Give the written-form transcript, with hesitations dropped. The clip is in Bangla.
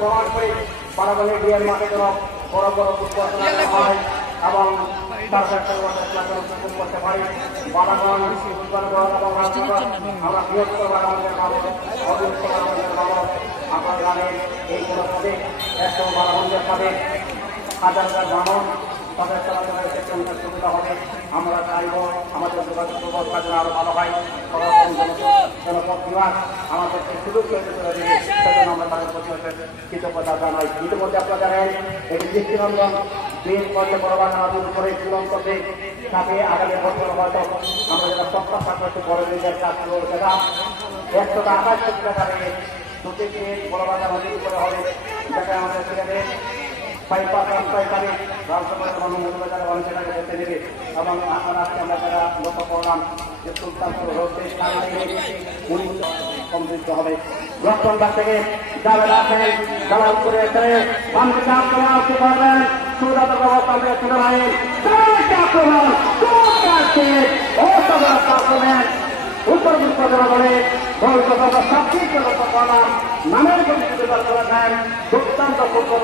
প্রমাণ করে বারাবাড়ি ডিএম মাঠে যেন বড় বড় ফুটবল হয় এবং তার করতে পারি বালাগঞ্জ আমরা বৃহত্তর বালাগঞ্জের মানুষ অবৃহত্তর বালাগঞ্জের মানুষ আপনার জানেন এই কোনো পদে একদম বালাগঞ্জের পদে হাজার হাজার মানুষ তাদের চলাচলের ক্ষেত্রে সুবিধা হবে। আমরা চাইব আমাদের যোগাযোগ ব্যবস্থা যেন আরো ভালো হয়, জনপদ বিভাগ আমাদেরকে সুযোগ করে দেবে, সেজন্য আমরা তাদের প্রতি কৃতজ্ঞতা জানাই। ইতিমধ্যে আপনারা জানেন এই দৃষ্টিনন্দন ব্রিজ মধ্যে বড়বাগান নদীর উপরে ঝুলন্ততে তাকে আগামী বছর হয়তো আমরা যেটা প্রত্যাশা করতে বড় ব্রিজের কাজ শুরু হয়েছে না 128 কোটি টাকা নিয়ে দুটি ব্রিজ বড়বাগান নদীর উপরে হবে, যেটা আমাদের সেখানে বাইপাস রাস্তায় পারে রাজসভার মনোমূল্যবাজারে অনেক যেতে দেবে এবং আমরা আজকে আমরা যারা লক্ষ্য করলাম যে সুলতানপুর রোডে সমৃদ্ধ হবে। রক্ষণবাগ থেকে যারা আছেন দালাল করে করবেন সুবিধা ব্যবস্থা তুলে রাখেন উত্তর পূর্ব জনগণে ভবিষ্যৎ সাক্ষী নামের প্রতি করে দেন দুর্দান্ত ফুটবল